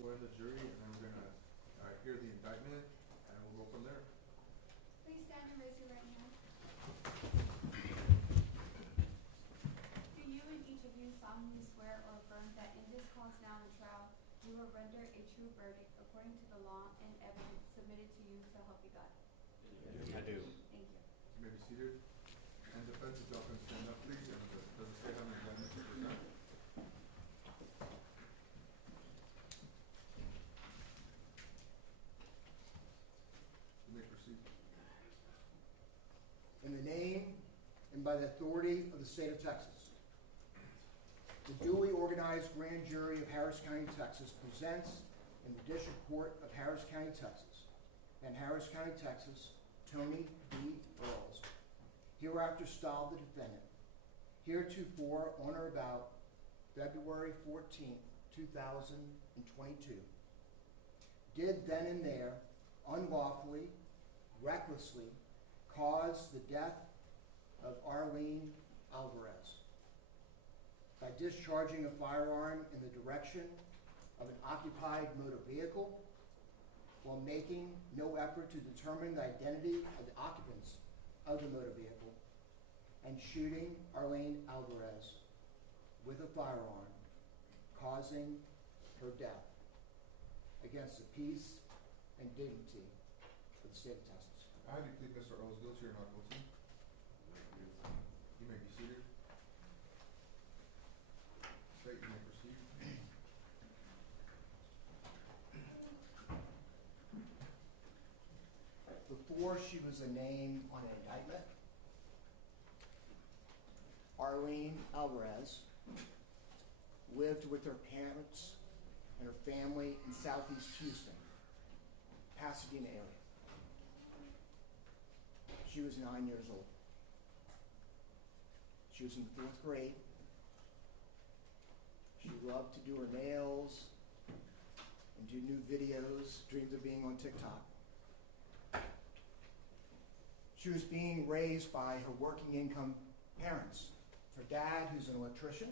swear the jury, and then we're gonna hear the indictment, and we'll go from there. Please stand and raise your right hand. Do you and each of you solemnly swear or affirm that in this cause now in trial, you will render a true verdict according to the law and evidence submitted to you, so help you God? Yes, I do. Thank you. You may be seated. And defense, if y'all can stand up, please, and does the state have an indictment to present? You may proceed. In the name and by the authority of the state of Texas, the duly organized grand jury of Harris County, Texas presents in the District Court of Harris County, Texas, and Harris County, Texas, Tony Earls, hereafter styled the defendant, heretofore on or about February 14th, 2022, did then and there unlawfully, recklessly cause the death of Arlene Alvarez by discharging a firearm in the direction of an occupied motor vehicle while making no effort to determine the identity of the occupants of the motor vehicle, and shooting Arlene Alvarez with a firearm, causing her death against the peace and dignity of the state of Texas. How do you plead Mr. Earls guilty or not guilty? You may be seated. State, you may proceed. Before she was a name on an indictment, Arlene Alvarez lived with her parents and her family in Southeast Houston, Pasadena area. She was 9 years old. She was in 4th grade. She loved to do her nails and do new videos, dreamed of being on TikTok. She was being raised by her working income parents. Her dad, who's an electrician,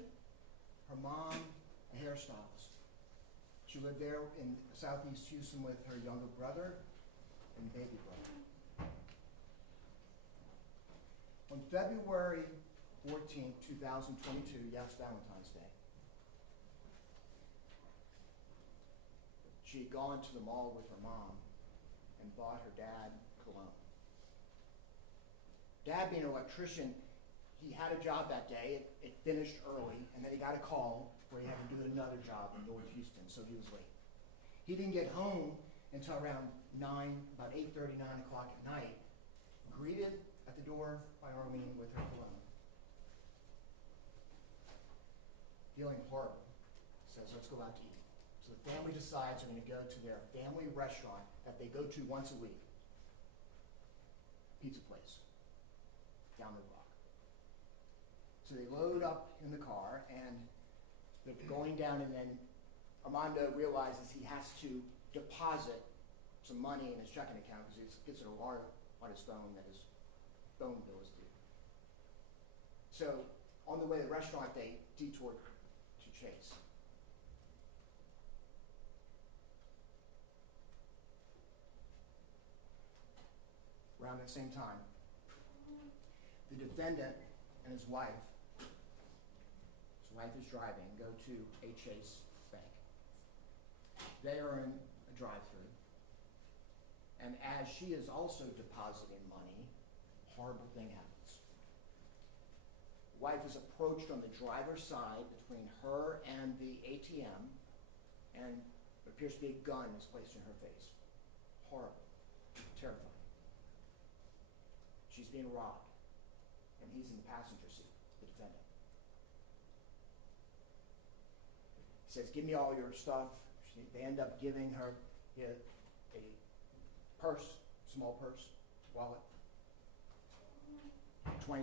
her mom, a hairstylist. She lived there in Southeast Houston with her younger brother and baby brother. On February 14, 2022, yes, Valentine's Day, she had gone to the mall with her mom and bought her dad cologne. Dad, being an electrician, he had a job that day. It finished early, and then he got a call where he had to do another job in North Houston, so he was late. He didn't get home until around about 8:30, 9 o'clock at night, greeted at the door by Arlene with her cologne. Feeling horrible, says, let's go out to eat. So the family decides they're going to go to their family restaurant that they go to once a week, pizza place, down the block. So they load up in the car, and they're going down, and then Armando realizes he has to deposit some money in his checking account because he gets an alarm on his phone that his phone bill is due. So on the way to the restaurant, they detoured to Chase. Around that same time, the defendant and his wife is driving, go to a Chase bank. They are in a drive-through, and as she is also depositing money, a horrible thing happens. The wife is approached on the driver's side between her and the ATM, and what appears to be a gun is placed in her face. Horrible, terrifying. She's being robbed, and he's in the passenger seat, the defendant. He says, give me all your stuff. They end up giving her a purse, small purse, wallet, $20.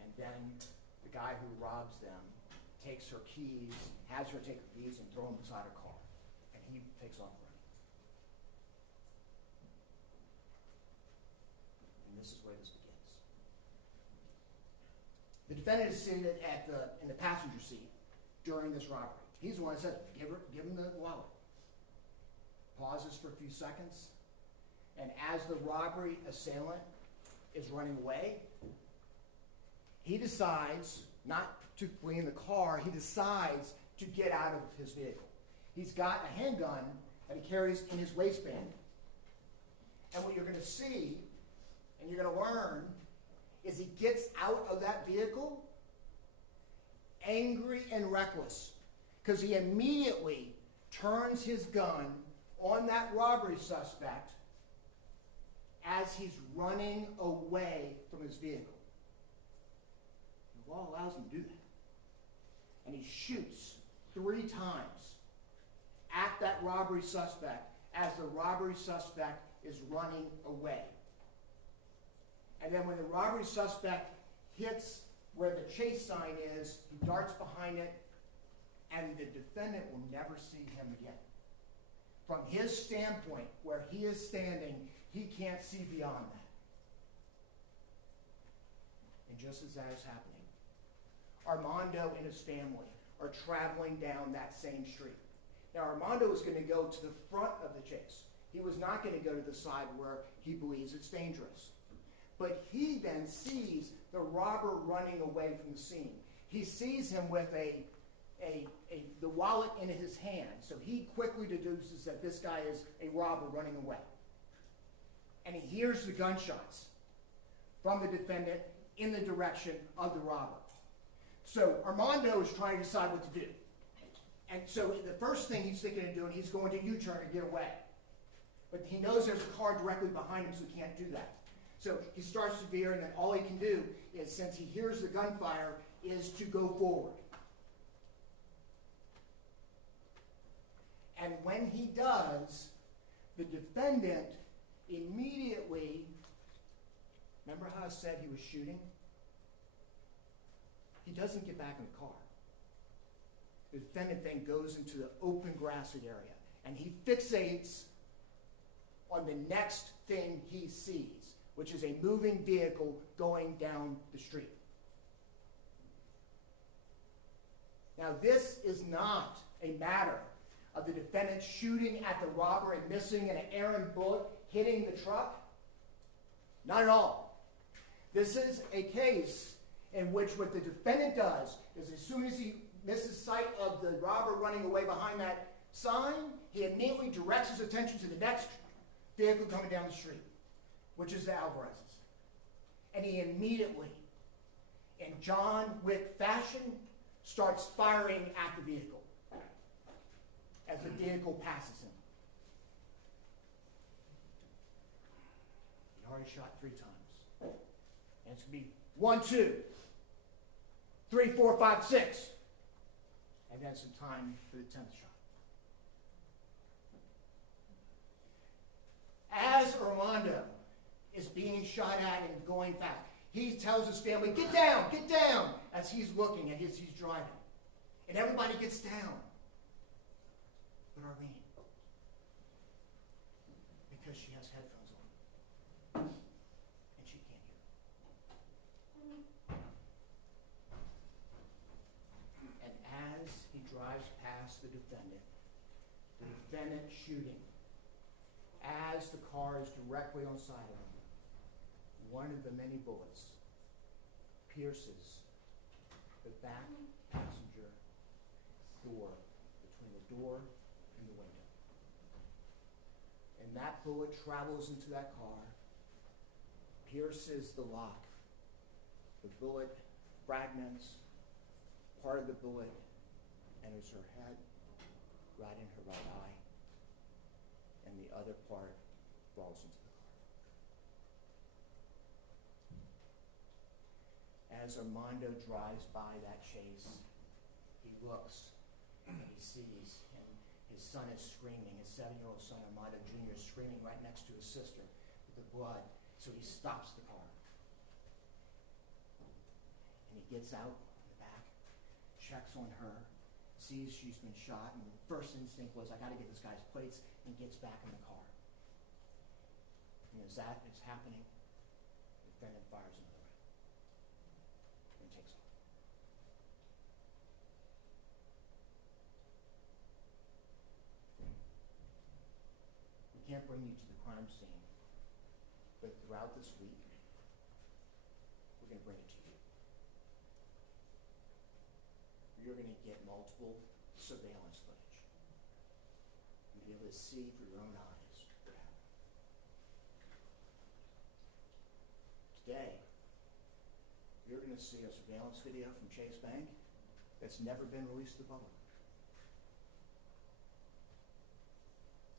And then the guy who robs them takes her keys, has her take her keys and throw them beside her car. And he takes off running. And this is where this begins. The defendant is seated in the passenger seat, during this robbery. He's the one that says, give him the wallet. Pauses for a few seconds, and as the robbery assailant is running away, he decides not to flee in the car, he decides to get out of his vehicle. He's got a handgun that he carries in his waistband. And what you're going to see, and you're going to learn, is he gets out of that vehicle angry and reckless, because he immediately turns his gun on that robbery suspect as he's running away from his vehicle. The law allows him to do that. And he shoots 3 times at that robbery suspect as the robbery suspect is running away. And then when the robbery suspect hits where the chase sign is, he darts behind it, and the defendant will never see him again. From his standpoint, where he is standing, he can't see beyond that. And just as that is happening, Armando and his family are traveling down that same street. Now, Armando is going to go to the front of the chase. He was not going to go to the side where he believes it's dangerous. But he then sees the robber running away from the scene. He sees him with the wallet in his hand. So he quickly deduces that this guy is a robber running away. And he hears the gunshots from the defendant in the direction of the robber. So Armando is trying to decide what to do. And so the first thing he's thinking of doing, he's going to U-turn and get away. But he knows there's a car directly behind him, so he can't do that. So he starts to veer, and then all he can do is, since he hears the gunfire, is to go forward. And when he does, the defendant immediately, remember how I said he was shooting? He doesn't get back in the car. The defendant then goes into the open grassy area, and he fixates on the next thing he sees, which is a moving vehicle going down the street. Now, this is not a matter of the defendant shooting at the robber and missing an errant bullet hitting the truck. Not at all. This is a case in which what the defendant does is, as soon as he misses sight of the robber running away behind that sign, he immediately directs his attention to the next vehicle coming down the street, which is the Alvarez's. And he immediately, in John Wick fashion, starts firing at the vehicle as the vehicle passes him. He already shot 3 times. And it's going to be 1, 2, 3, 4, 5, 6. And then some time for the 10th shot. As Armando is being shot at and going fast, he tells his family, get down, as he's looking and he's driving. And everybody gets down. But Arlene, because she has headphones on, and she can't hear. And as he drives past the defendant shooting, as the car is directly on side of him, one of the many bullets pierces the back passenger door, between the door and the window. And that bullet travels into that car, pierces the lock. The bullet fragments. Part of the bullet enters her head, right in her right eye, and the other part falls into the car. As Armando drives by that chase, he looks and he sees him. His son is screaming. His 7-year-old son, Armando Jr., is screaming right next to his sister with the blood. So he stops the car. And he gets out in the back, checks on her, sees she's been shot, and the first instinct was, I got to get this guy's plates, and gets back in the car. And as that is happening, the defendant fires another round and takes off. can't bring you to the crime scene, but throughout this week, we're going to bring it to you. You're going to get multiple surveillance footage. You'll be able to see for your own eyes what happened. Today, you're going to see a surveillance video from Chase Bank that's never been released to the public.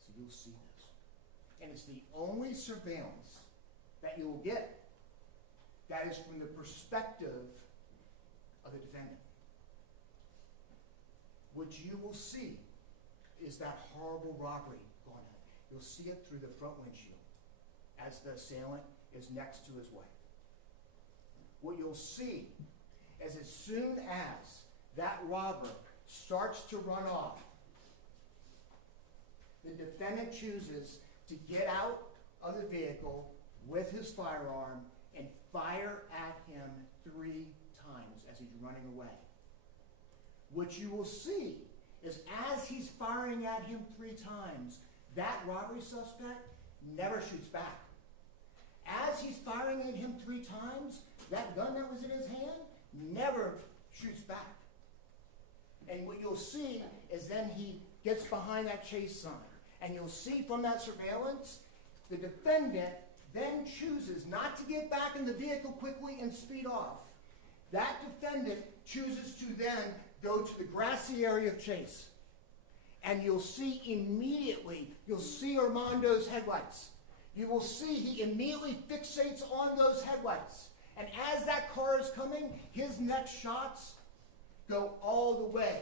So you'll see this. And it's the only surveillance that you will get that is from the perspective of the defendant. What you will see is that horrible robbery going on. You'll see it through the front windshield as the assailant is next to his wife. What you'll see is as soon as that robber starts to run off, the defendant chooses to get out of the vehicle with his firearm and fire at him 3 times as he's running away. What you will see is as he's firing at him 3 times, that robbery suspect never shoots back. As he's firing at him 3 times, that gun that was in his hand never shoots back. And what you'll see is then he gets behind that chase sign. And you'll see from that surveillance, the defendant then chooses not to get back in the vehicle quickly and speed off. That defendant chooses to then go to the grassy area of Chase. And you'll see immediately, you'll see Armando's headlights. You will see he immediately fixates on those headlights. And as that car is coming, his next shots go all the way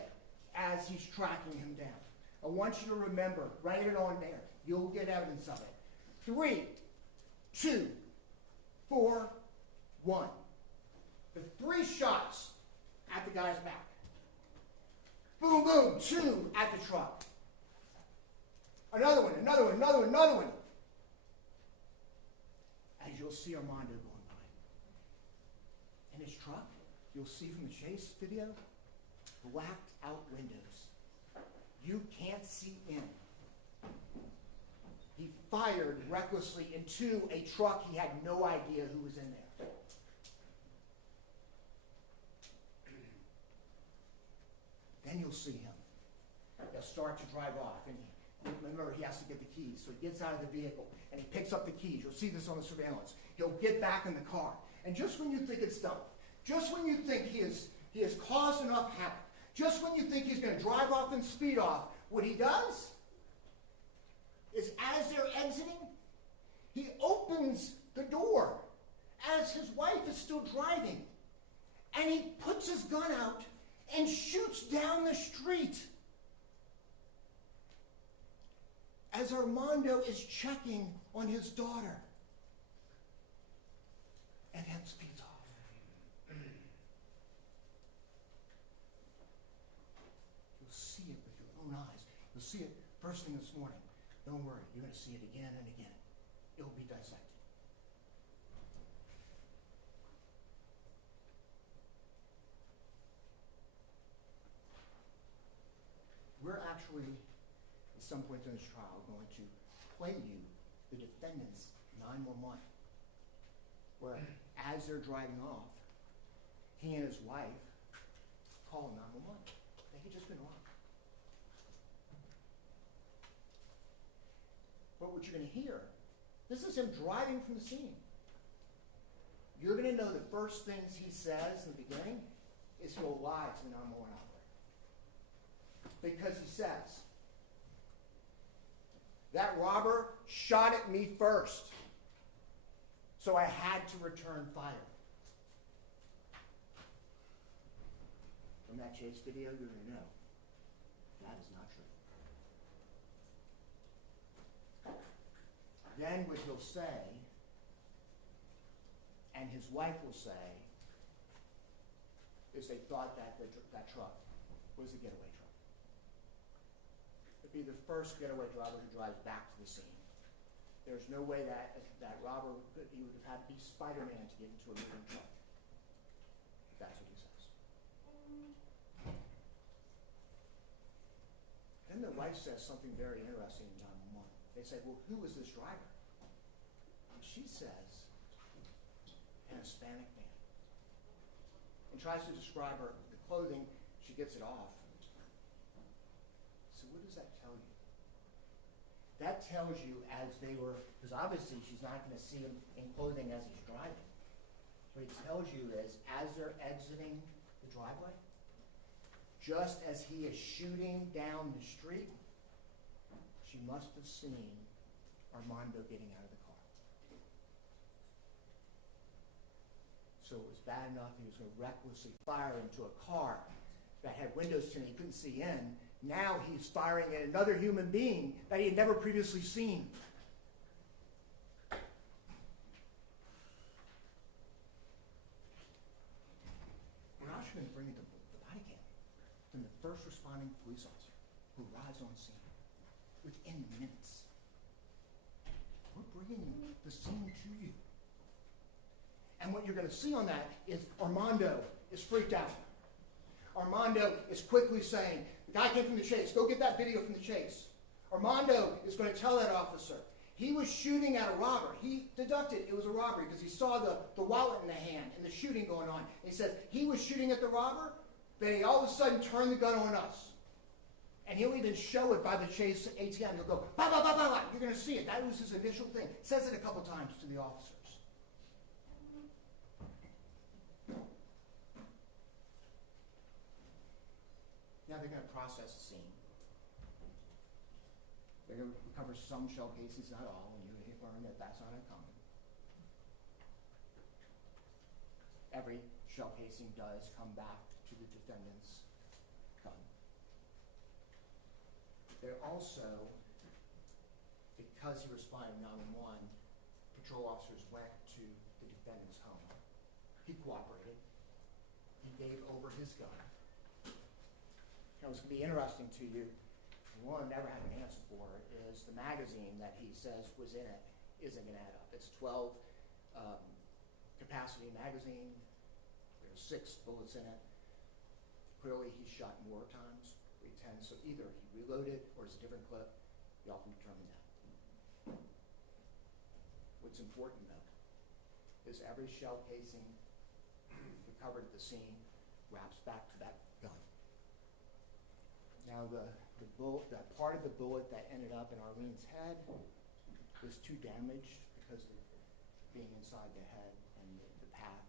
as he's tracking him down. I want you to remember, write it on there. You'll get evidence of it. 3, 2, 4, 1. The 3 shots at the guy's back. Boom, boom, 2 at the truck. Another one, another one, another one, another one. As you'll see Armando going by. In his truck, you'll see from the chase video, blacked out windows. You can't see in. He fired recklessly into a truck he had no idea who was in there. Then you'll see him. He'll start to drive off. And remember, he has to get the keys. So he gets out of the vehicle and he picks up the keys. You'll see this on the surveillance. He'll get back in the car. And just when you think it's done, just when you think he has caused enough havoc, just when you think he's going to drive off and speed off, what he does is as they're exiting, he opens the door as his wife is still driving. And he puts his gun out and shoots down the street as Armando is checking on his daughter. And then speeds off. You'll see it with your own eyes. You'll see it first thing this morning. Don't worry, you're going to see it again and again. It will be dissected. We're actually, at some point in this trial, going to play you the defendant's 911, where as they're driving off, he and his wife call 911. They had just been robbed. But what you're going to hear, this is him driving from the scene. You're going to know the first things he says in the beginning is he'll lie to the 911 operator. Because he says, that robber shot at me first, so I had to return fire. From that chase video, you're going to know that is not true. Then what he'll say, and his wife will say, is they thought that that truck was a getaway truck. It'd be the first getaway driver who drives back to the scene. There's no way that robber, he would have had to be Spider-Man to get into a moving truck. That's what he says. Then the wife says something very interesting in 911. They say, well, who is this driver? And she says, an Hispanic man. And tries to describe the clothing. She gets it off. So what does that tell you? That tells you as they were, because obviously she's not going to see him in clothing as he's driving. What it tells you is as they're exiting the driveway, just as he is shooting down the street, she must have seen Armando getting out of the car. So it was bad enough he was going to recklessly fire into a car that had windows tinted he couldn't see in. Now he's firing at another human being that he had never previously seen. We're actually going to bring in the body cam from the first responding police officer who arrives on scene within minutes. We're bringing the scene to you. And what you're going to see on that is Armando is freaked out. Armando is quickly saying, the guy came from the chase. Go get that video from the chase. Armando is going to tell that officer, he was shooting at a robber. He deducted it was a robbery because he saw the wallet in the hand and the shooting going on. And he says he was shooting at the robber, then he all of a sudden turned the gun on us. And he'll even show it by the chase ATM. He'll go, bah, bah, bah, bah, bah. You're going to see it. That was his initial thing. Says it a couple times to the officers. Now they're going to process the scene. They're going to recover some shell casings, not all, and you're going to learn that that's not uncommon. Every shell casing does come back to the defendant's gun. They're also, because he responded to 911, patrol officers went to the defendant's home. He cooperated. He gave over his gun. Now, what's going to be interesting to you, and one I've never had an answer for, is the magazine that he says was in it isn't going to add up. It's 12 capacity magazine. There's 6 bullets in it. Clearly, he shot more times. So either he reloaded or it's a different clip. Y'all can determine that. What's important, though, is every shell casing recovered at the scene wraps back to that gun. Now, the bullet, that part of the bullet that ended up in Arlene's head was too damaged because of being inside the head and the path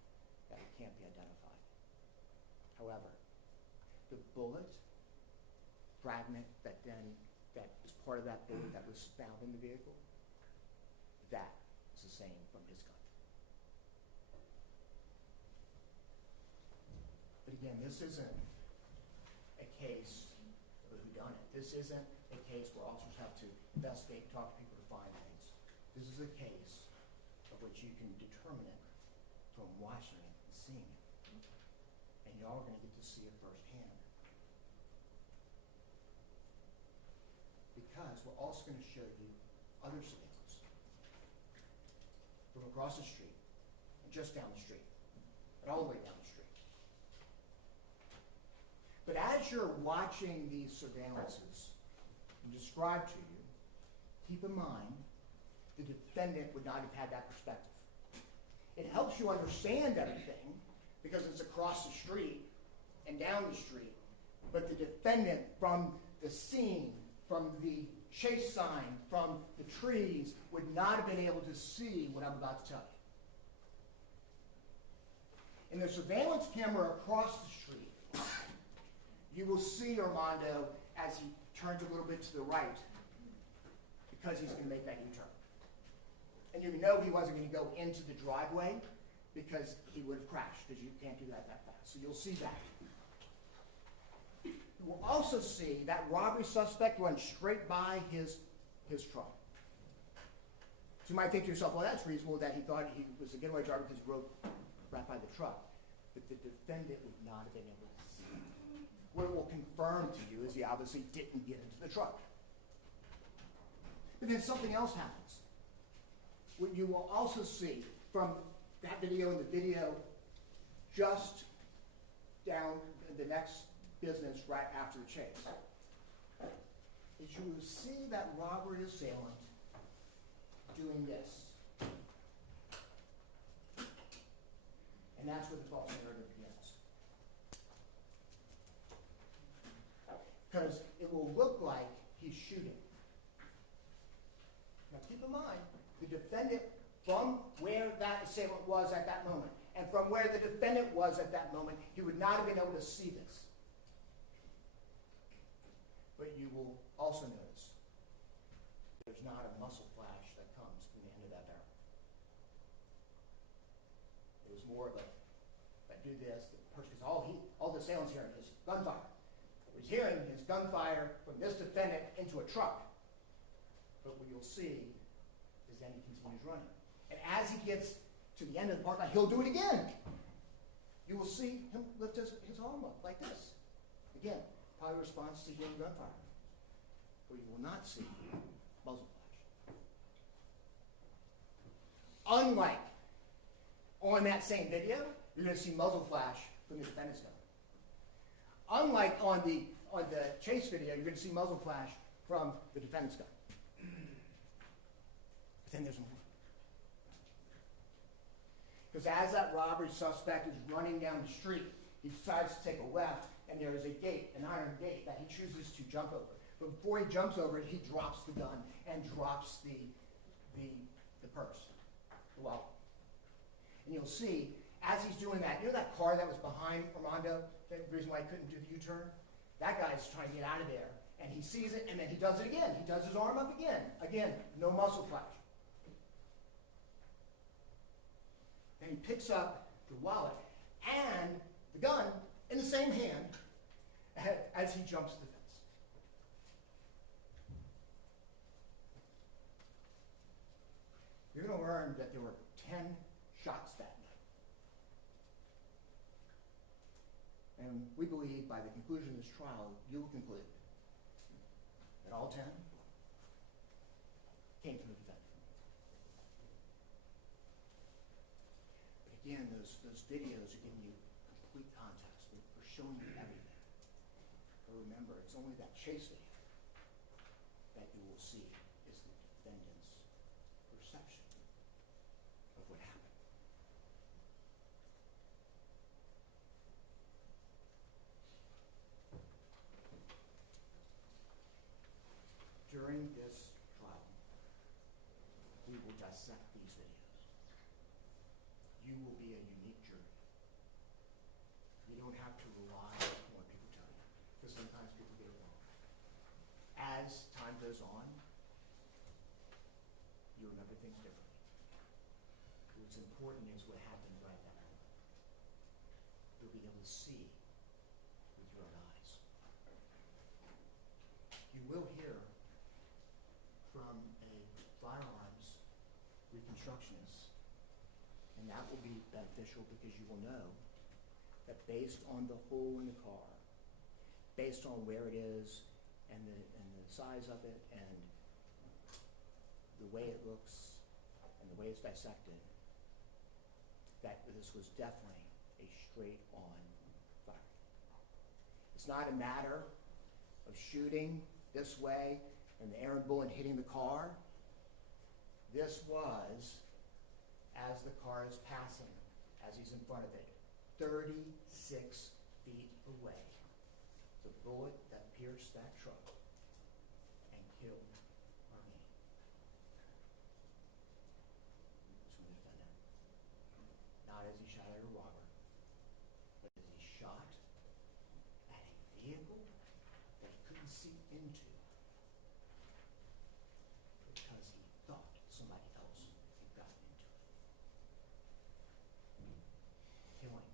that it can't be identified. However, the bullet fragment that is part of that bullet that was found in the vehicle, that is the same from his gun. But again, this isn't a case of a whodunit. This isn't a case where officers have to investigate and talk to people to find things. This is a case of which you can determine it from watching it and seeing it. And y'all are going to get to see it firsthand. Because we're also going to show you other surveillance from across the street, and just down the street, and all the way down the street. But as you're watching these surveillances described to you, keep in mind the defendant would not have had that perspective. It helps you understand everything because it's across the street and down the street, but the defendant from the scene, from the chase sign, from the trees, would not have been able to see what I'm about to tell you. In the surveillance camera across the street, you will see Armando as he turns a little bit to the right because he's going to make that U-turn. And you know he wasn't going to go into the driveway because he would have crashed because you can't do that fast. So you'll see that. You will also see that robbery suspect run straight by his truck. So you might think to yourself, well, that's reasonable that he thought he was a getaway driver because he rode right by the truck. But the defendant would not have been able to see it. What it will confirm to you is he obviously didn't get into the truck. But then something else happens. What you will also see from that video and the video just down the next business right after the chase is you will see that robbery assailant doing this. And that's where the false narrative begins. Because it will look like he's shooting. Now keep in mind, the defendant, from where that assailant was at that moment, and from where the defendant was at that moment, he would not have been able to see this. But you will also notice there's not a muzzle flash that comes from the end of that barrel. It was more of a, if I do this, because all the assailant's hearing is gunfire. He's hearing his gunfire from this defendant into a truck. But what you'll see is then he continues running. And as he gets to the end of the parking lot, he'll do it again. You will see him lift his arm up like this. Again, probably response to hearing gunfire. But you will not see muzzle flash. Unlike on that same video, you're going to see muzzle flash from the defendant's gun. Unlike on the chase video, you're going to see muzzle flash from the defendant's gun. But then there's more. Because as that robbery suspect is running down the street, he decides to take a left, and there is a gate, an iron gate, that he chooses to jump over. But before he jumps over it, he drops the gun and drops the purse, the wallet. And you'll see, as he's doing that, you know that car that was behind Armando, the reason why he couldn't do the U-turn? That guy's trying to get out of there, and he sees it, and then he does it again. He does his arm up again. Again, no muzzle flash. And he picks up the wallet and the gun in the same hand as he jumps the fence. You're going to learn that there were 10 shots that night. And we believe by the conclusion of this trial, you will conclude that all 10 came from the defendant. Again, those videos are giving you complete context. We're showing you everything. But remember, it's only that chase video that you will see is the defendant's perception of what happened. During this trial, we will dissect these videos. You will be a unique jury. You don't have to rely on what people tell you, because sometimes people get it wrong. As time goes on, you remember things differently. What's important is what happened right at that moment. You'll be able to see with your own eyes. You will hear from a firearms reconstructionist. And that will be beneficial because you will know that based on the hole in the car, based on where it is and the size of it and the way it looks and the way it's dissected, that this was definitely a straight-on fire. It's not a matter of shooting this way and the errant bullet hitting the car. This was as the car is passing, as he's in front of it, 36 feet away. The bullet that pierced that truck and killed Arlene. It's from the defendant. Not as he shot at a robber, but as he shot at a vehicle that he couldn't see into because he thought somebody else had gotten into it. Killing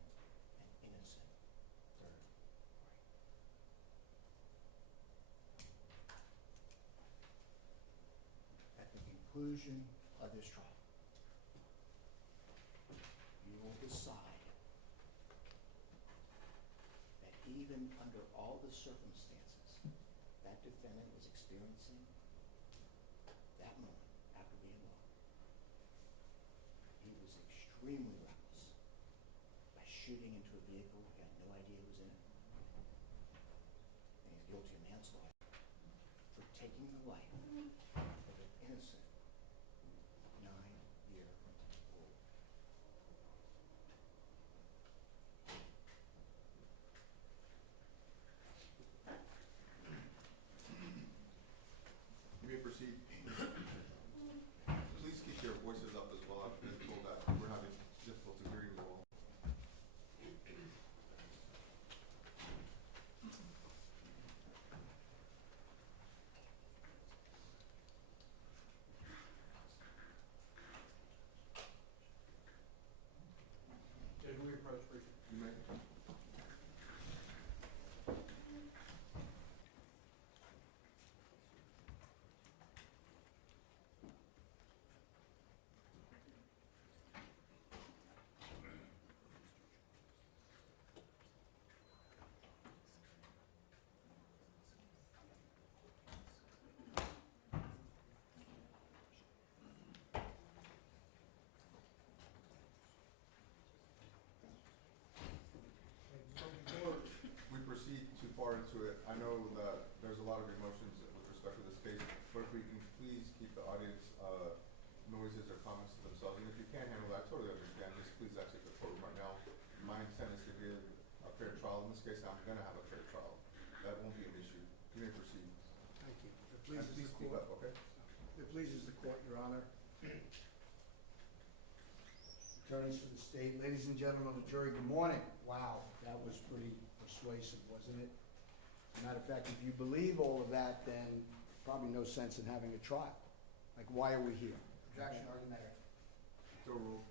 an innocent third party. At the conclusion of this trial, you will decide that even under all the circumstances that defendant was experiencing that moment after being robbed, he was extremely reckless by shooting into a vehicle he had no idea was in it. And he's guilty of manslaughter for taking the life of an innocent far into it. I know that there's a lot of emotions with respect to this case, but if we can please keep the audience, noises or comments to themselves, and if you can't handle that, I totally understand, just please exit the courtroom right now. My intent is to give a fair trial. In this case, I'm gonna have a fair trial. That won't be an issue. You may proceed. Thank you. If it And pleases please the speak court. up, okay? If it pleases the court, Your Honor. Attorneys for the state, ladies and gentlemen of the jury, good morning. Wow, that was pretty persuasive, wasn't it? As a matter of fact, if you believe all of that, then probably no sense in having a trial. Like, why are we here? Objection, argumentative. So ruled.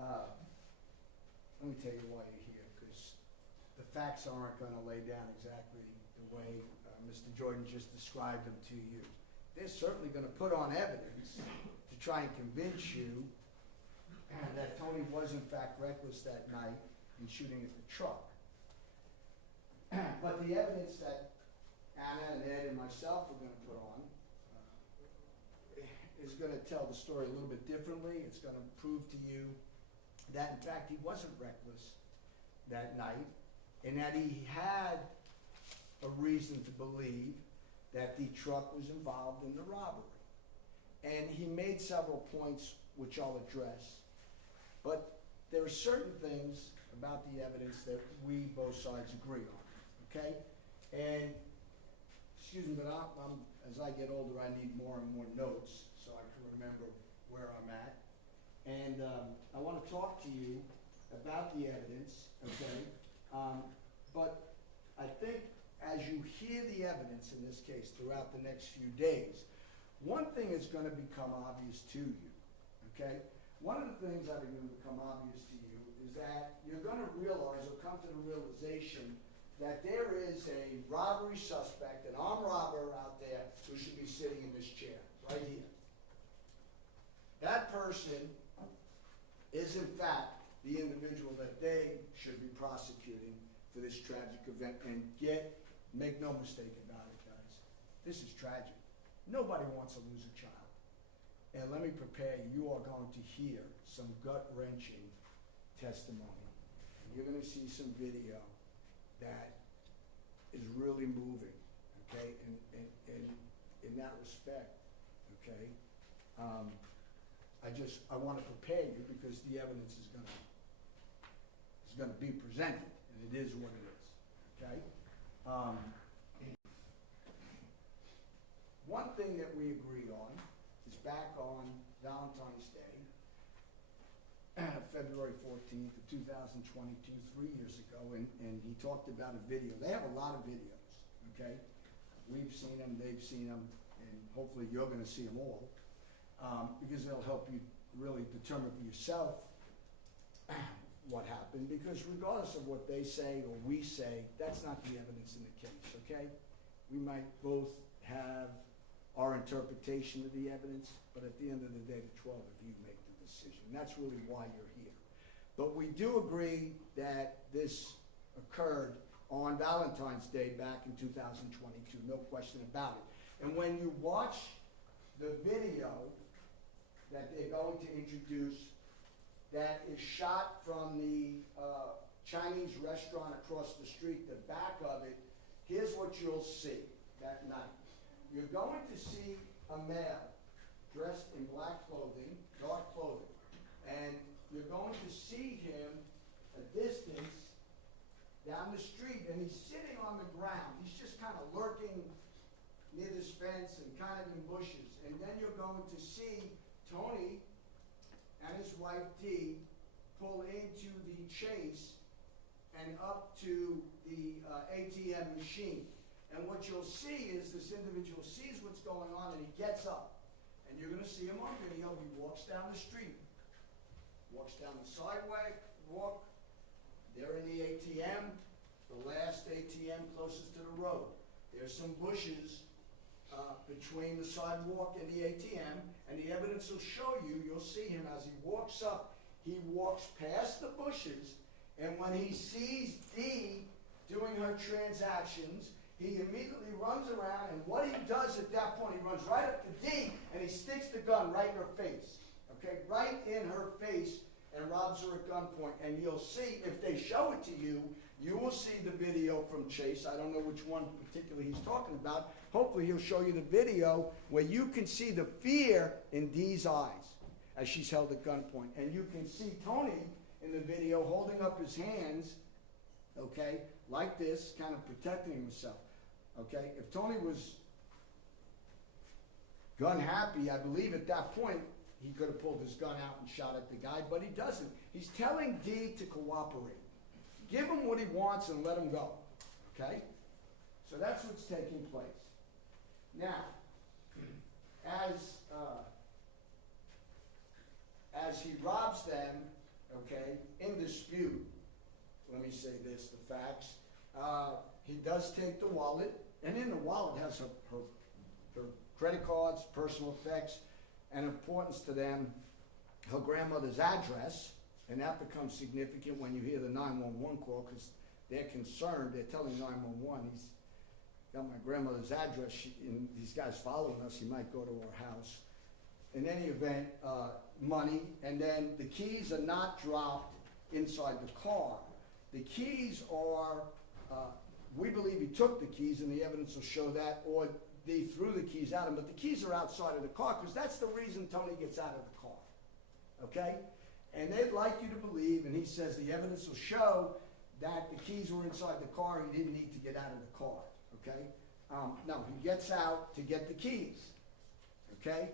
Let me tell you why you're here, because the facts aren't gonna lay down exactly the way Mr. Jordan just described them to you. They're certainly gonna put on evidence to try and convince you that Tony was in fact reckless that night in shooting at the truck. But the evidence that Anna and Ed and myself are gonna put on is gonna tell the story a little bit differently. It's gonna prove to you that in fact he wasn't reckless that night, and that he had a reason to believe that the truck was involved in the robbery. And he made several points which I'll address, but there are certain things about the evidence that we both sides agree on, okay? And, excuse me, but I'm as I get older, I need more and more notes so I can remember where I'm at. And I want to talk to you about the evidence, okay? But I think as you hear the evidence in this case throughout the next few days, one thing is going to become obvious to you, okay? One of the things that are going to become obvious to you is that you're going to realize or come to the realization that there is a robbery suspect, an armed robber out there who should be sitting in this chair, right here. That person is in fact the individual that they should be prosecuting for this tragic event. And make no mistake about it, guys, this is tragic. Nobody wants to lose a child. And let me prepare you, you are going to hear some gut-wrenching testimony. You're going to see some video that is really moving, okay, in that respect, okay? I want to prepare you because the evidence is going to be presented, and it is what it is, okay? One thing that we agree on is back on Valentine's Day, February 14th of 2022, 3 years ago, and he talked about a video. They have a lot of videos, okay? We've seen them, they've seen them, and hopefully you're going to see them all, because they'll help you really determine for yourself what happened, because regardless of what they say or we say, that's not the evidence in the case, okay? We might both have our interpretation of the evidence, but at the end of the day, the 12 of you make the decision. That's really why you're here. But we do agree that this occurred on Valentine's Day back in 2022, no question about it. And when you watch the video that they're going to introduce that is shot from the Chinese restaurant across the street, the back of it, here's what you'll see that night. You're going to see a male dressed in black clothing, dark clothing, and you're going to see him a distance down the street, and he's sitting on the ground. He's just kind of lurking near this fence and kind of in bushes. And then you're going to see Tony and his wife Dee pull into the Chase and up to the ATM machine. And what you'll see is this individual sees what's going on and he gets up. And you're going to see him on video. He walks down the street, walks down the sidewalk. They're in the ATM, the last ATM closest to the road. There's some bushes between the sidewalk and the ATM, and the evidence will show you, you'll see him as he walks up, he walks past the bushes, and when he sees Dee doing her transactions, he immediately runs around, and what he does at that point, he runs right up to Dee, and he sticks the gun right in her face, okay, right in her face, and robs her at gunpoint. And you'll see, if they show it to you, You will see the video from Chase. I don't know which one particularly he's talking about. Hopefully he'll show you the video where you can see the fear in Dee's eyes as she's held at gunpoint. And you can see Tony in the video holding up his hands, okay, like this, kind of protecting himself, okay? If Tony was gun happy, I believe at that point he could have pulled his gun out and shot at the guy, but he doesn't. He's telling Dee to cooperate. Give him what he wants and let him go, okay? So that's what's taking place. Now, as he robs them, okay, in dispute, let me say this, the facts, he does take the wallet, and in the wallet has her credit cards, personal effects, and importance to them, her grandmother's address, and that becomes significant when you hear the 911 call, because they're concerned, they're telling 911, he's got my grandmother's address, and these guys following us, he might go to our house. In any event, money, and then the keys are not dropped inside the car. The keys are, we believe he took the keys, and the evidence will show that, or they threw the keys at him, but the keys are outside of the car, because that's the reason Tony gets out of the car, okay? And they'd like you to believe, and he says the evidence will show that the keys were inside the car, he didn't need to get out of the car, okay? No, he gets out to get the keys, okay?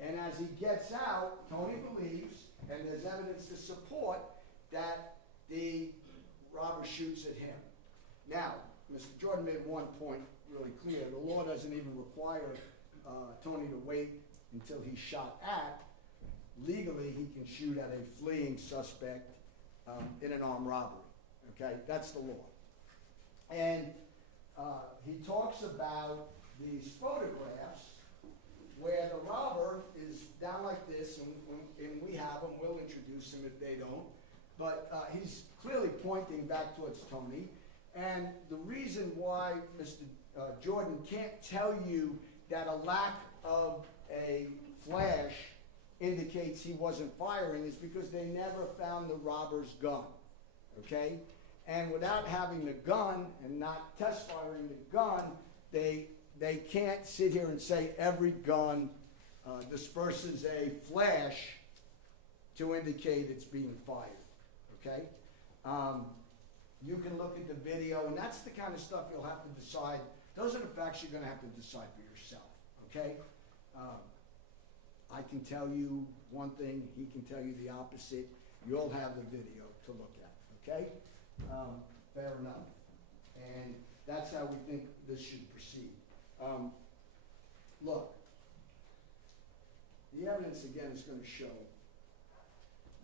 And as he gets out, Tony believes, and there's evidence to support, that the robber shoots at him. Now, Mr. Jordan made one point really clear. The law doesn't even require Tony to wait until he's shot at. Legally, he can shoot at a fleeing suspect in an armed robbery, okay? That's the law. And he talks about these photographs where the robber is down like this, and we have him, we'll introduce him if they don't, but he's clearly pointing back towards Tony, and the reason why Mr. Jordan can't tell you that a lack of a flash indicates he wasn't firing is because they never found the robber's gun, okay? And without having the gun and not test firing the gun, they can't sit here and say every gun disperses a flash to indicate it's being fired, okay? You can look at the video, and that's the kind of stuff you'll have to decide. Those are the facts you're going to have to decide for yourself, okay? I can tell you one thing, he can tell you the opposite. You'll have the video to look at, okay? Fair enough. And that's how we think this should proceed. Look, the evidence again is going to show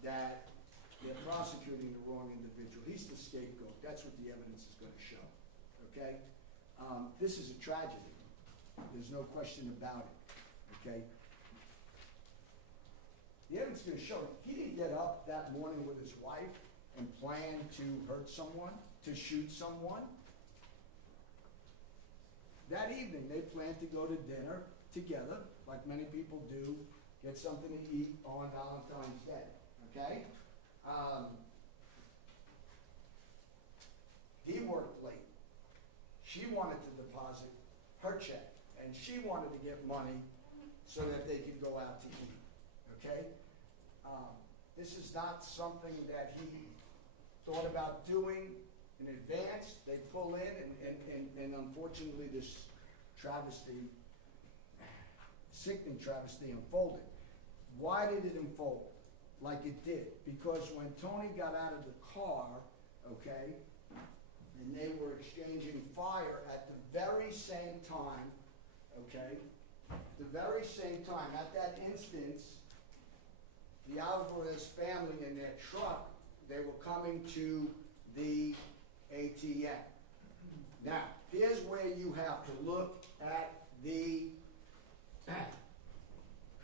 that they're prosecuting the wrong individual. He's the scapegoat. That's what the evidence is going to show, okay? This is a tragedy. There's no question about it, okay? The evidence is going to show he didn't get up that morning with his wife and plan to hurt someone, to shoot someone. That evening, they planned to go to dinner together, like many people do, get something to eat on Valentine's Day, okay? He worked late. She wanted to deposit her check, and she wanted to get money so that they could go out to eat, okay? This is not something that he thought about doing in advance. They pull in, and unfortunately this travesty, sickening travesty unfolded. Why did it unfold like it did? Because when Tony got out of the car, okay, and they were exchanging fire at the very same time, okay, the very same time, at that instance, the Alvarez family in their truck, they were coming to the ATM. Now, here's where you have to look at the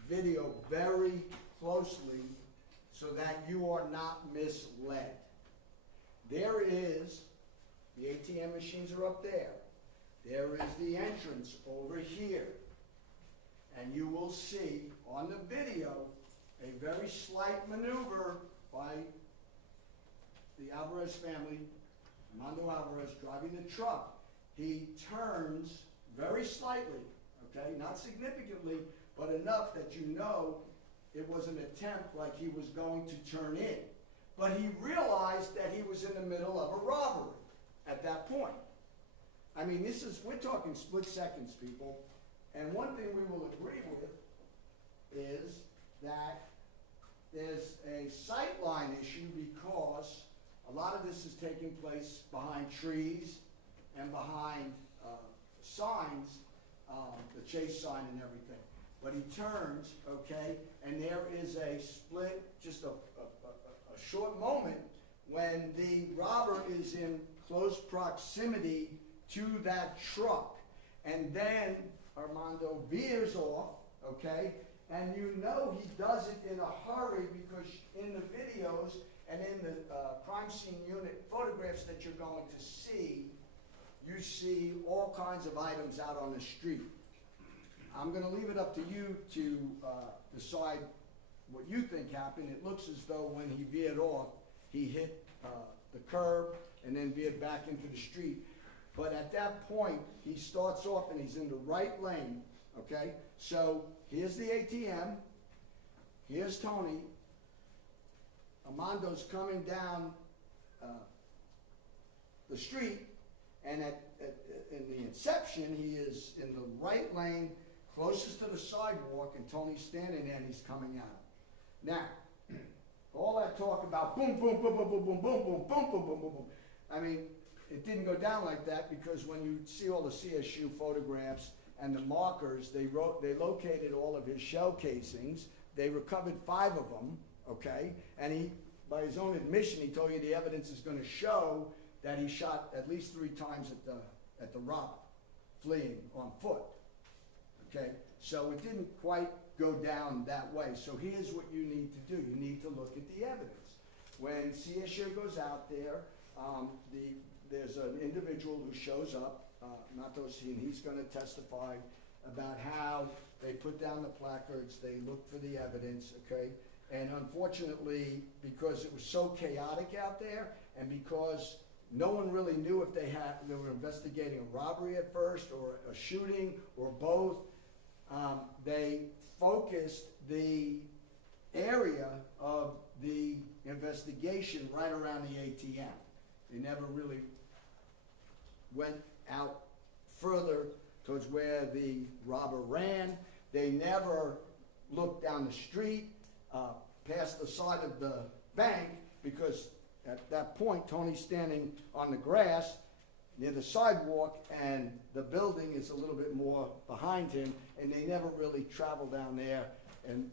video very closely so that you are not misled. There is, the ATM machines are up there. There is the entrance over here. And you will see on the video a very slight maneuver by the Alvarez family Armando Alvarez, driving the truck, he turns very slightly, okay, not significantly, but enough that you know it was an attempt like he was going to turn in. But he realized that he was in the middle of a robbery at that point. I mean, we're talking split seconds, people. And one thing we will agree with is that there's a sightline issue because a lot of this is taking place behind trees and behind signs, the chase sign and everything. But he turns, okay, and there is a split, just a short moment when the robber is in close proximity to that truck. And then Armando veers off, okay, and you know he does it in a hurry because in the videos and in the crime scene unit photographs that you're going to see, you see all kinds of items out on the street. I'm going to leave it up to you to decide what you think happened. It looks as though when he veered off, he hit the curb and then veered back into the street. But at that point, he starts off and he's in the right lane, okay? So here's the ATM, here's Tony, Armando's coming down the street, and in the inception, he is in the right lane, closest to the sidewalk, and Tony's standing there and he's coming at him. Now, all that talk about boom, boom, boom, boom, boom, boom, boom, boom, boom, boom, boom, boom, boom. I mean, it didn't go down like that because when you see all the CSU photographs and the markers, they located all of his shell casings. They recovered 5 of them, okay? And he, by his own admission, he told you the evidence is going to show that he shot at least 3 times at the robber, fleeing on foot, okay? So it didn't quite go down that way. So here's what you need to do. You need to look at the evidence. When CSU goes out there, there's an individual who shows up, Matos, and he's going to testify about how they put down the placards, they looked for the evidence, okay? And unfortunately, because it was so chaotic out there, and because no one really knew if they were investigating a robbery at first, or a shooting, or both, they focused the area of the investigation right around the ATM. They never really went out further towards where the robber ran. They never looked down the street, past the side of the bank, because at that point, Tony's standing on the grass near the sidewalk, and the building is a little bit more behind him, and they never really travel down there and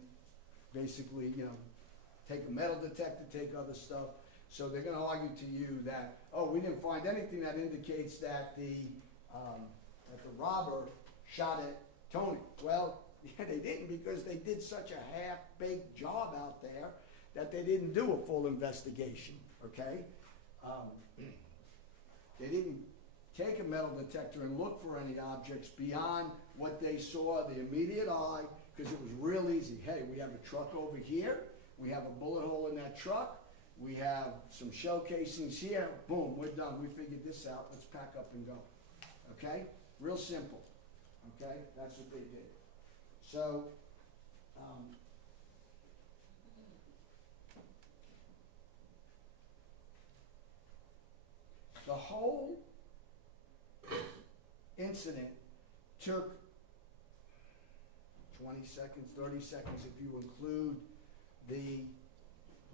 basically, you know, take a metal detector, take other stuff. So they're going to argue to you that, oh, we didn't find anything that indicates that the robber shot at Tony. Well, yeah, they didn't, because they did such a half-baked job out there that they didn't do a full investigation, okay? They didn't take a metal detector and look for any objects beyond what they saw, the immediate eye, because it was real easy. Hey, we have a truck over here. We have a bullet hole in that truck. We have some shell casings here. Boom, we're done. We figured this out. Let's pack up and go. Okay? Real simple. Okay? That's what they did. So, the whole incident took 20 seconds, 30 seconds if you include the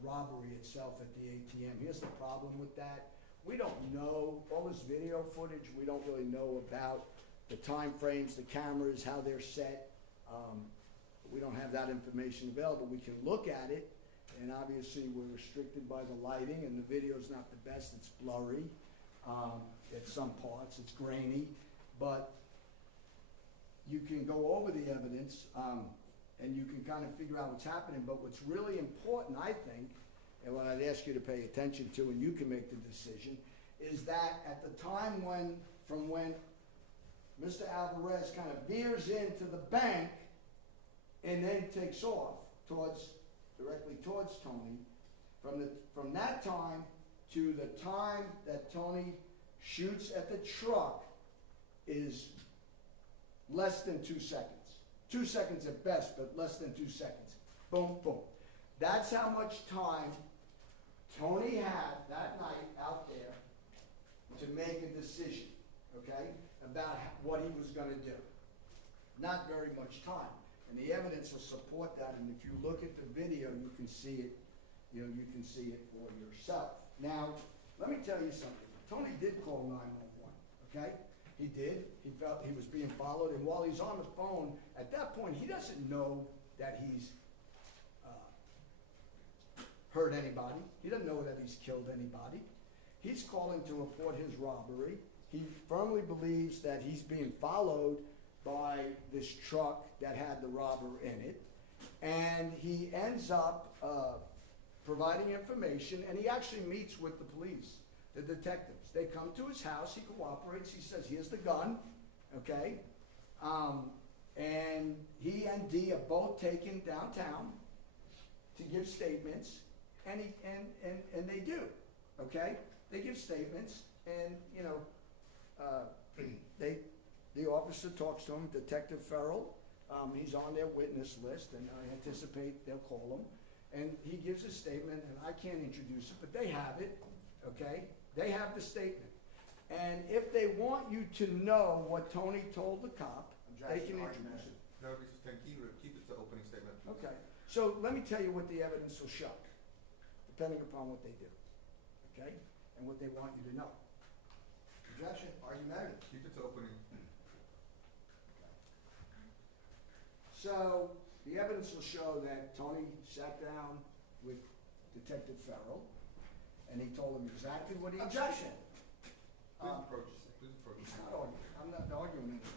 robbery itself at the ATM. Here's the problem with that. We don't know, all this video footage, we don't really know about the time frames, the cameras, how they're set. We don't have that information available. We can look at it, and obviously we're restricted by the lighting, and the video's not the best. It's blurry at some parts. It's grainy, but you can go over the evidence and you can kind of figure out what's happening. But what's really important, I think, and what I'd ask you to pay attention to, and you can make the decision, is that at the time from when Mr. Alvarez kind of veers into the bank and then takes off directly towards Tony, from that time to the time that Tony shoots at the truck is less than 2 seconds. 2 seconds at best, but less than 2 seconds. Boom, boom. That's how much time Tony had that night out there to make a decision, okay, about what he was gonna do. Not very much time. And the evidence will support that, and if you look at the video, you can see it, you know, you can see it for yourself. Now, let me tell you something. Tony did call 911, okay? He did. He felt he was being followed, and while he's on the phone, at that point, he doesn't know that he's hurt anybody. He doesn't know that he's killed anybody. He's calling to report his robbery. He firmly believes that he's being followed by this truck that had the robber in it, and he ends up providing information, and he actually meets with the police, the detectives. They come to his house, he cooperates, he says, here's the gun, okay? And he and Dee are both taken downtown to give statements, and they do, okay? They give statements, and, you know, the officer talks to him, Detective Farrell. He's on their witness list, and I anticipate they'll call him. And he gives a statement, and I can't introduce it, but they have it, okay? They have the statement. And if they want you to know what Tony told the cop, they can introduce it. No, Mr. Ten, keep it to opening statement. Okay, so let me tell you what the evidence will show, depending upon what they do, okay? And what they want you to know. Objection, argumentative. Keep it to opening. So, the evidence will show that Tony sat down with Detective Farrell, and he told him exactly what he Objection. Please approach. Please approach. It's not arguing. I'm not arguing anymore.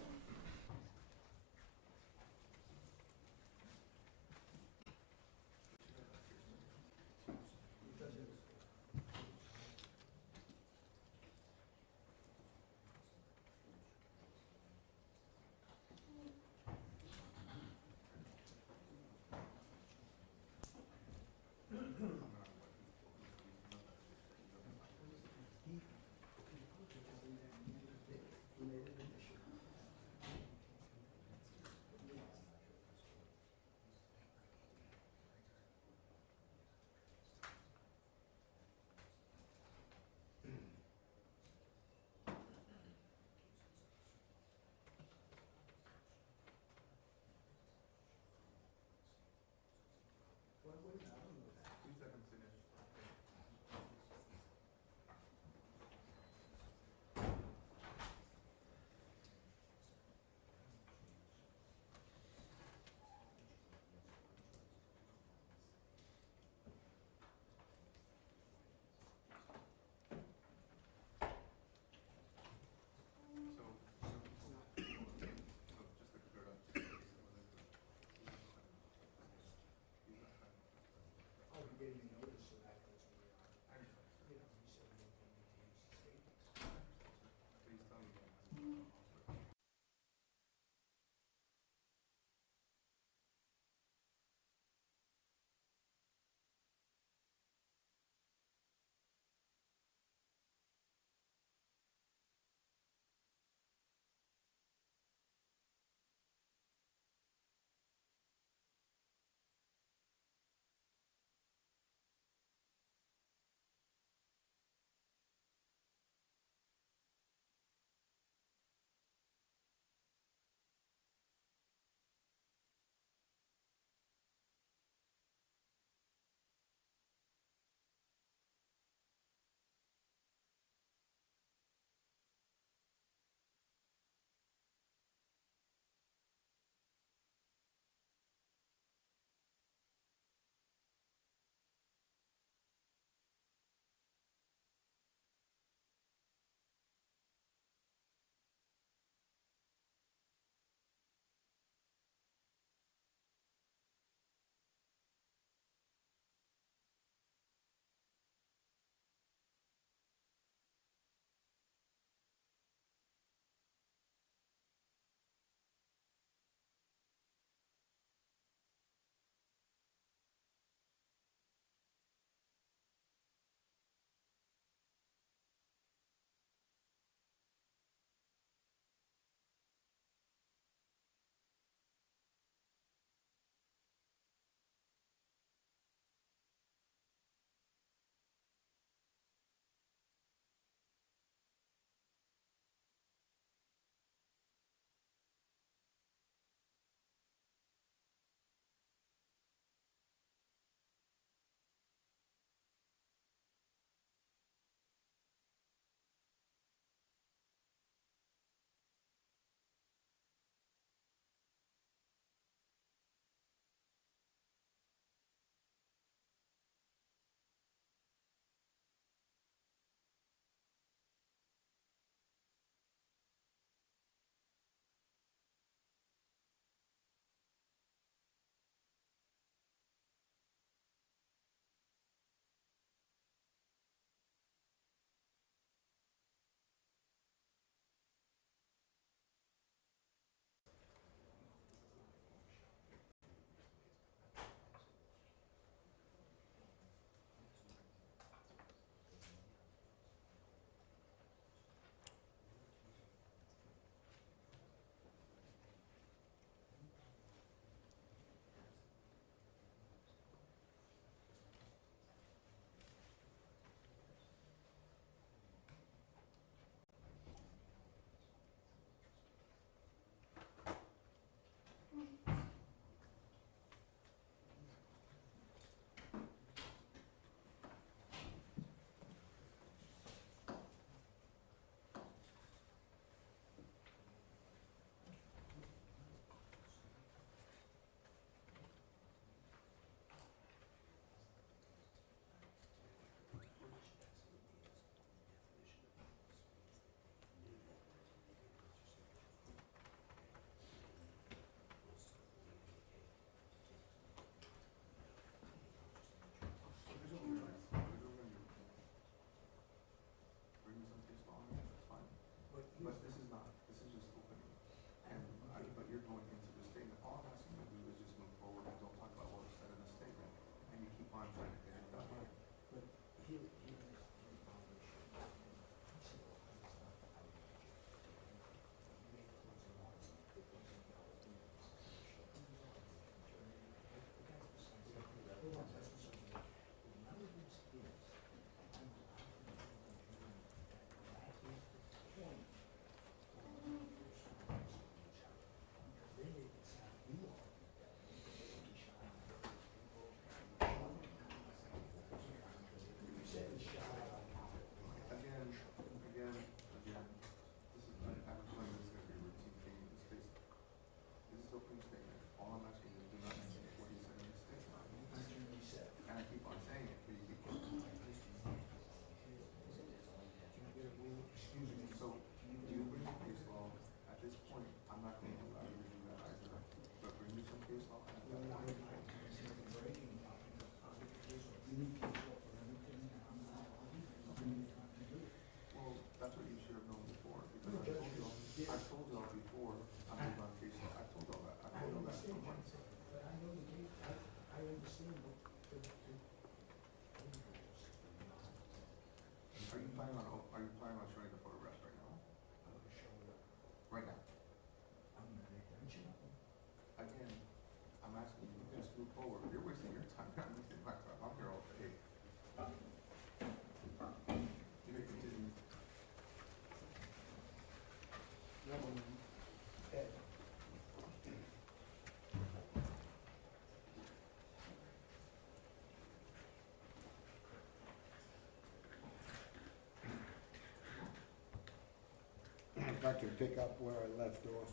I can pick up where I left off.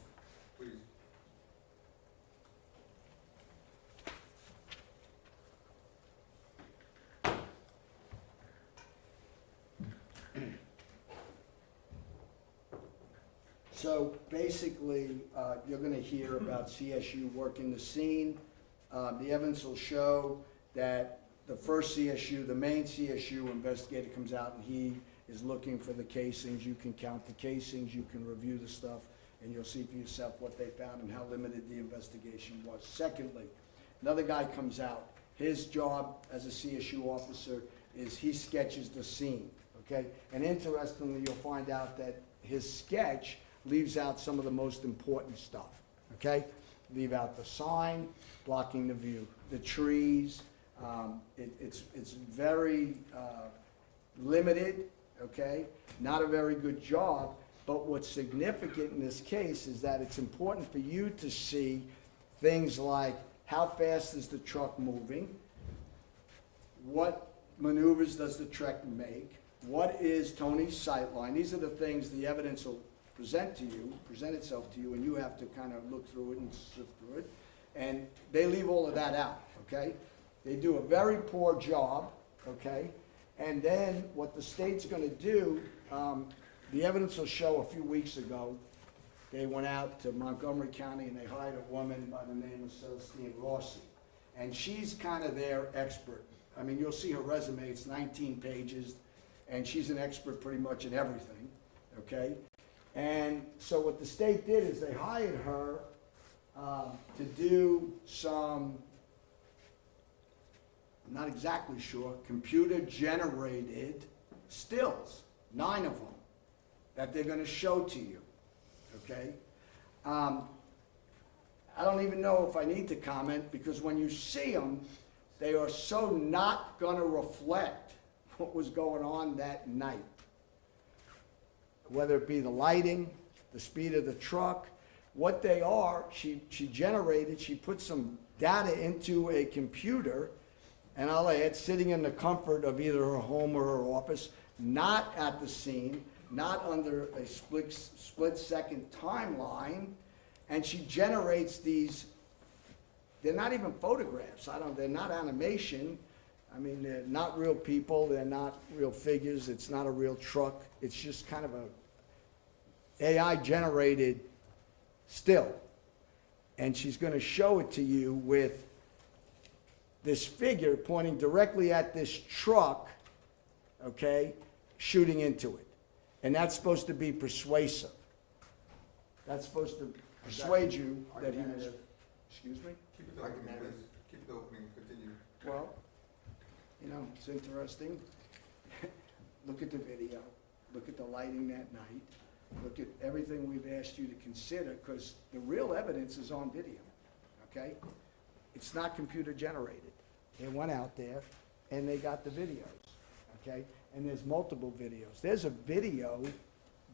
Please. So basically, you're gonna hear about CSU working the scene. The evidence will show that the first CSU, the main CSU investigator comes out and he is looking for the casings. You can count the casings, you can review the stuff, and you'll see for yourself what they found and how limited the investigation was. Secondly, another guy comes out. His job as a CSU officer is he sketches the scene, okay? And interestingly, you'll find out that his sketch leaves out some of the most important stuff, okay? Leave out the sign, blocking the view, the trees. It's very limited, okay? Not a very good job, but what's significant in this case is that it's important for you to see things like how fast is the truck moving, what maneuvers does the truck make, what is Tony's sight line. These are the things the evidence will present itself to you, and you have to kind of look through it and sift through it. And they leave all of that out, okay? They do a very poor job, okay? And then what the state's gonna do, the evidence will show a few weeks ago, they went out to Montgomery County and they hired a woman by the name of Celestine Rossi. And she's kind of their expert. I mean, you'll see her resume, it's 19 pages, and she's an expert pretty much in everything, okay? And so what the state did is they hired her to do some, I'm not exactly sure, computer-generated stills, 9 of them, that they're gonna show to you, okay? I don't even know if I need to comment, because when you see them, they are so not gonna reflect what was going on that night. Whether it be the lighting, the speed of the truck, what they are, she put some data into a computer, and I'll add, sitting in the comfort of either her home or her office, not at the scene, not under a split-second timeline, and she generates these, they're not even photographs, they're not animation, I mean, they're not real people, they're not real figures, it's not a real truck, it's just kind of a AI-generated still. And she's going to show it to you with this figure pointing directly at this truck, okay, shooting into it. And that's supposed to be persuasive. That's supposed to persuade you that he was, excuse me? Keep it opening, please. Keep the opening, continue. Well, you know, it's interesting. Look at the video. Look at the lighting that night. Look at everything we've asked you to consider, because the real evidence is on video, okay? It's not computer generated. They went out there and they got the videos, okay? And there's multiple videos. There's a video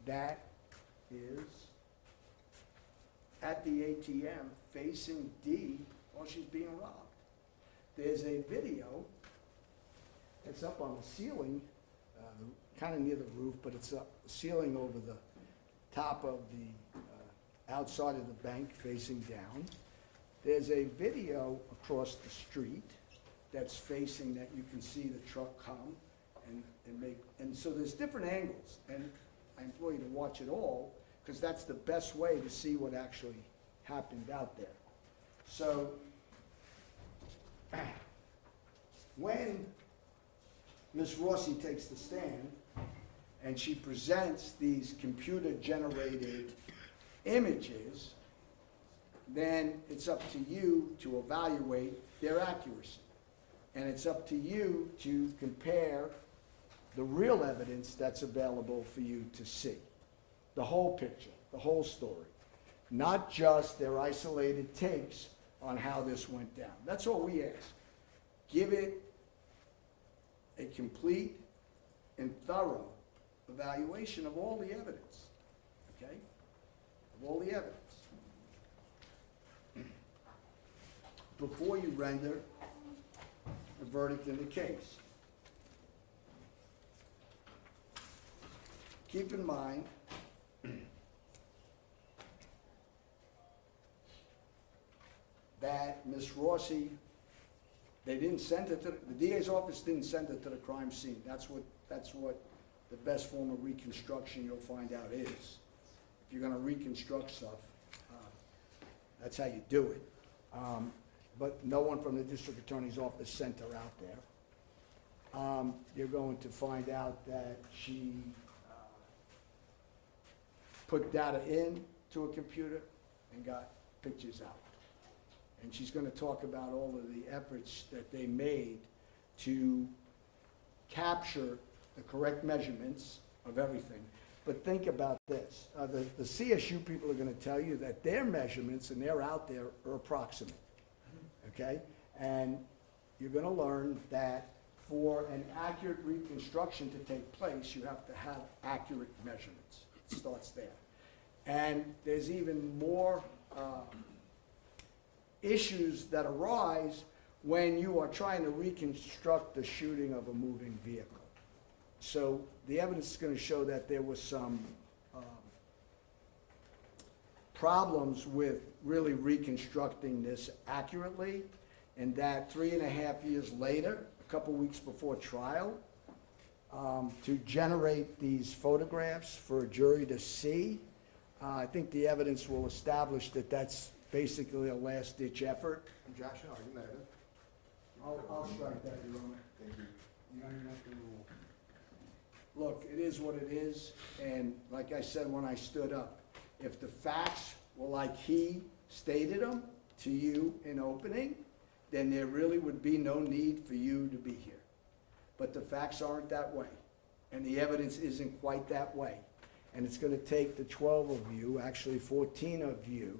that is at the ATM facing D while she's being robbed. There's a video that's up on the ceiling, kind of near the roof, but it's up ceiling over the top of the outside of the bank facing down. There's a video across the street that's facing that you can see the truck come and so there's different angles, and I implore you to watch it all, because that's the best way to see what actually happened out there. So when Ms. Rossi takes the stand and she presents these computer-generated images, then it's up to you to evaluate their accuracy. And it's up to you to compare the real evidence that's available for you to see. The whole picture, the whole story. Not just their isolated takes on how this went down. That's all we ask. Give it a complete and thorough evaluation of all the evidence, okay? Of all the evidence. Before you render a verdict in the case. Keep in mind Miss Rossi, they didn't send it to, the DA's office didn't send it to the crime scene. That's what the best form of reconstruction you'll find out is. If you're gonna reconstruct stuff, that's how you do it. But no one from the district attorney's office sent her out there. You're going to find out that she put data in to a computer and got pictures out. And she's gonna talk about all of the efforts that they made to capture the correct measurements of everything. But think about this, the CSU people are gonna tell you that their measurements, and they're out there, are approximate, okay? And you're gonna learn that for an accurate reconstruction to take place, you have to have accurate measurements. It starts there. And there's even more issues that arise when you are trying to reconstruct the shooting of a moving vehicle. So the evidence is going to show that there was some problems with really reconstructing this accurately, and that 3.5 years later, a couple weeks before trial, to generate these photographs for a jury to see, I think the evidence will establish that that's basically a last-ditch effort. Objection, argumentative. I'll strike that, Your Honor. Thank you. You don't even have to rule. Look, it is what it is, and like I said when I stood up, if the facts were like he stated them to you in opening, then there really would be no need for you to be here. But the facts aren't that way, and the evidence isn't quite that way. And it's gonna take the 12 of you, actually 14 of you,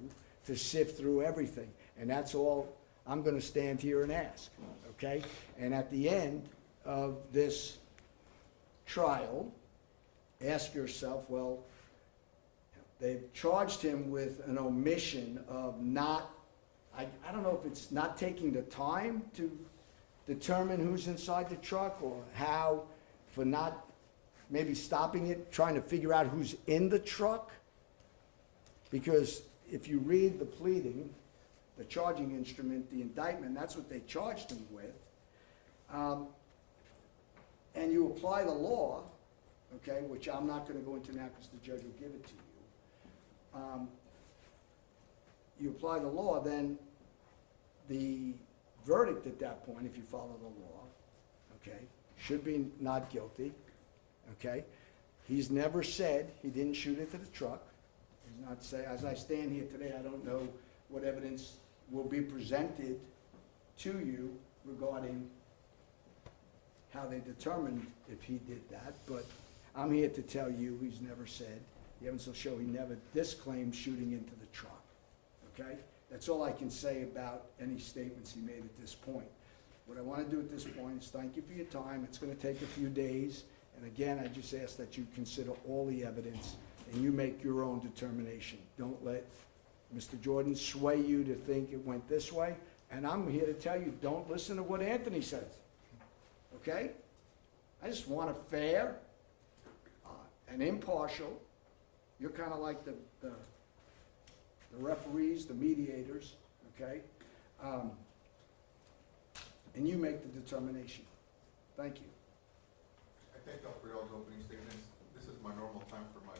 to sift through everything. And that's all I'm gonna stand here and ask, okay? And at the end of this trial, ask yourself, well, they've charged him with an omission of not, I don't know if it's not taking the time to determine who's inside the truck, or how, for not maybe stopping it, trying to figure out who's in the truck. Because if you read the pleading, the charging instrument, the indictment, that's what they charged him with. And you apply the law, okay, which I'm not gonna go into now because the judge will give it to you. You apply the law, then the verdict at that point, if you follow the law, okay, should be not guilty, okay? He's never said he didn't shoot into the truck. He's not say, as I stand here today, I don't know what evidence will be presented to you regarding how they determined if he did that, but I'm here to tell you he's never said. The evidence will show he never disclaimed shooting into the truck, okay? That's all I can say about any statements he made at this point. What I want to do at this point is thank you for your time. It's going to take a few days. And again, I just ask that you consider all the evidence and you make your own determination. Don't let Mr. Jordan sway you to think it went this way. And I'm here to tell you, don't listen to what Anthony says, okay? I just want a fair and impartial. You're kind of like the referees, the mediators, okay? And you make the determination. Thank you. I thank y'all for y'all's opening statements. This is my normal time for my